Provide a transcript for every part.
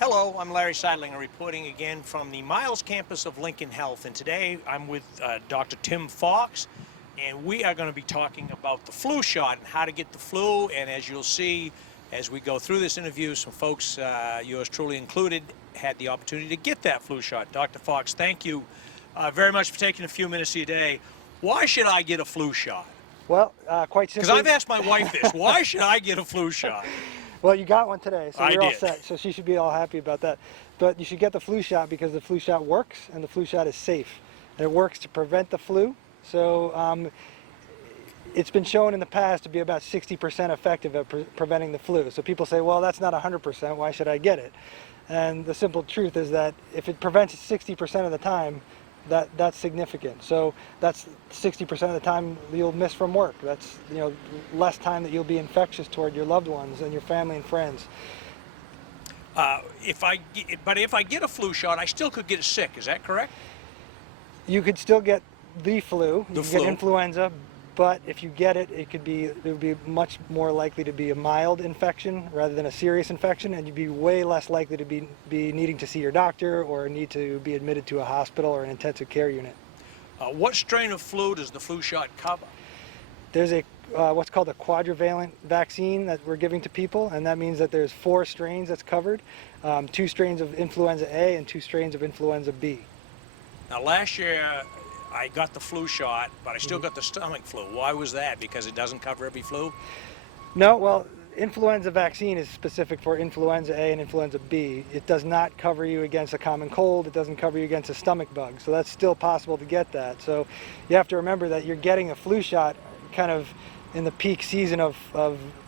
Hello, I'm Larry Seidlinger reporting again from the Miles campus of Lincoln Health, and today I'm with Dr. Tim Fox, and we are going to be talking about the flu shot and how to get the flu. And as you'll see as we go through this interview, some folks, yours truly included, had the opportunity to get that flu shot. Dr. Fox, thank you very much for taking a few minutes of your day. Why should I get a flu shot? Well, quite simply. Because I've asked my wife this. Why should I get a flu shot? Well, you got one today, so you're all did. set. So she should be all happy about that. But you should get the flu shot because the flu shot works and the flu shot is safe. And it works to prevent the flu. So it's been shown in the past to be about 60% effective at preventing the flu. So people say, well, that's not 100%. Why should I get it? And the simple truth is that if it prevents it 60% of the time, that's significant. So that's 60% of the time you'll miss from work. That's less time that you'll be infectious toward your loved ones and your family and friends. If I get a flu shot, I still could get sick. Is that correct? You could still get the flu. You could get influenza, but if you get it, it would be much more likely to be a mild infection rather than a serious infection, and you'd be way less likely to be needing to see your doctor or need to be admitted to a hospital or an intensive care unit. What strain of flu does the flu shot cover? There's a what's called a quadrivalent vaccine that we're giving to people, and that means that there's 4 strains that's covered, 2 strains of influenza A and 2 strains of influenza B. Now last year I got the flu shot, but I still got the stomach flu. Why was that? Because it doesn't cover every flu? No, well, influenza vaccine is specific for influenza A and influenza B. It does not cover you against a common cold. It doesn't cover you against a stomach bug. So that's still possible to get that. So you have to remember that you're getting a flu shot kind of in the peak season of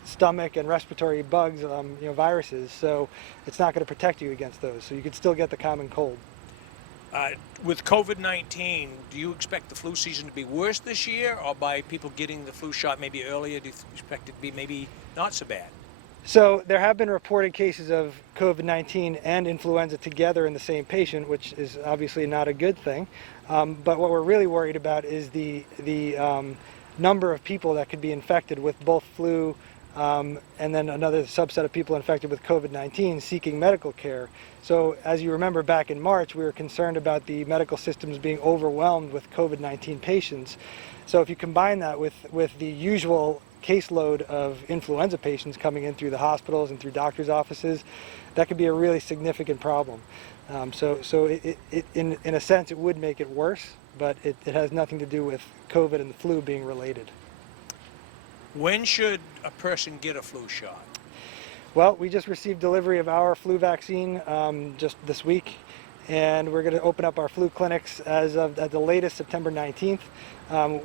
stomach and respiratory bugs, viruses. So it's not going to protect you against those. So you could still get the common cold. With COVID-19, do you expect the flu season to be worse this year, or by people getting the flu shot maybe earlier, do you expect it to be maybe not so bad? So there have been reported cases of COVID-19 and influenza together in the same patient, which is obviously not a good thing. But what we're really worried about is the number of people that could be infected with both flu and then another subset of people infected with COVID-19 seeking medical care. So as you remember back in March, we were concerned about the medical systems being overwhelmed with COVID-19 patients. So if you combine that with the usual caseload of influenza patients coming in through the hospitals and through doctors' offices, that could be a really significant problem. So in a sense, it would make it worse, but it has nothing to do with COVID and the flu being related. When should a person get a flu shot? Well, we just received delivery of our flu vaccine just this week, and we're going to open up our flu clinics at the latest September 19th.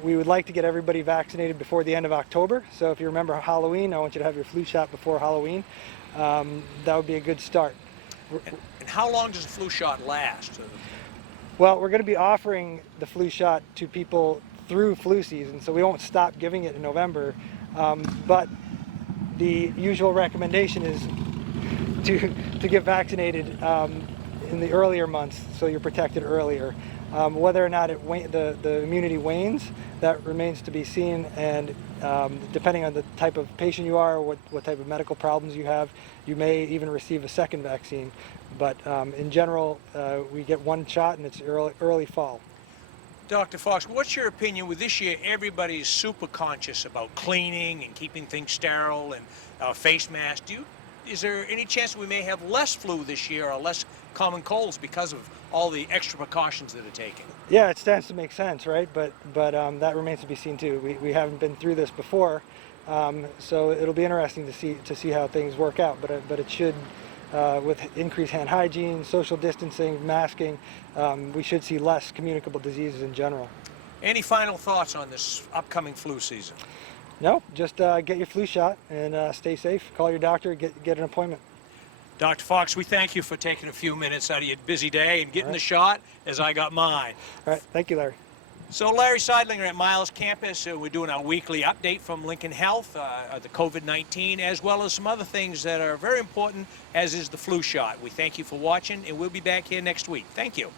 We would like to get everybody vaccinated before the end of October, so if you remember Halloween, I want you to have your flu shot before Halloween. That would be a good start. And how long does the flu shot last? Well, we're going to be offering the flu shot to people through flu season, so we won't stop giving it in November, but the usual recommendation is to get vaccinated in the earlier months, so you're protected earlier. Whether or not the immunity wanes, that remains to be seen, and depending on the type of patient you are or what type of medical problems you have, you may even receive a second vaccine. But in general, we get one shot, and it's early fall. Dr. Fox, what's your opinion with this year? Everybody's super conscious about cleaning and keeping things sterile and face masks. Is there any chance we may have less flu this year or less common colds because of all the extra precautions that are taken? Yeah, it stands to make sense, right? But that remains to be seen too. We haven't been through this before, so it'll be interesting to see how things work out. But it should. With increased hand hygiene, social distancing, masking, we should see less communicable diseases in general. Any final thoughts on this upcoming flu season? No, just get your flu shot and stay safe. Call your doctor, get an appointment. Dr. Fox, we thank you for taking a few minutes out of your busy day and getting the shot as I got mine. All right, thank you, Larry. So Larry Seidlinger at Miles campus, we're doing our weekly update from Lincoln Health, the COVID-19, as well as some other things that are very important, as is the flu shot. We thank you for watching, and we'll be back here next week. Thank you.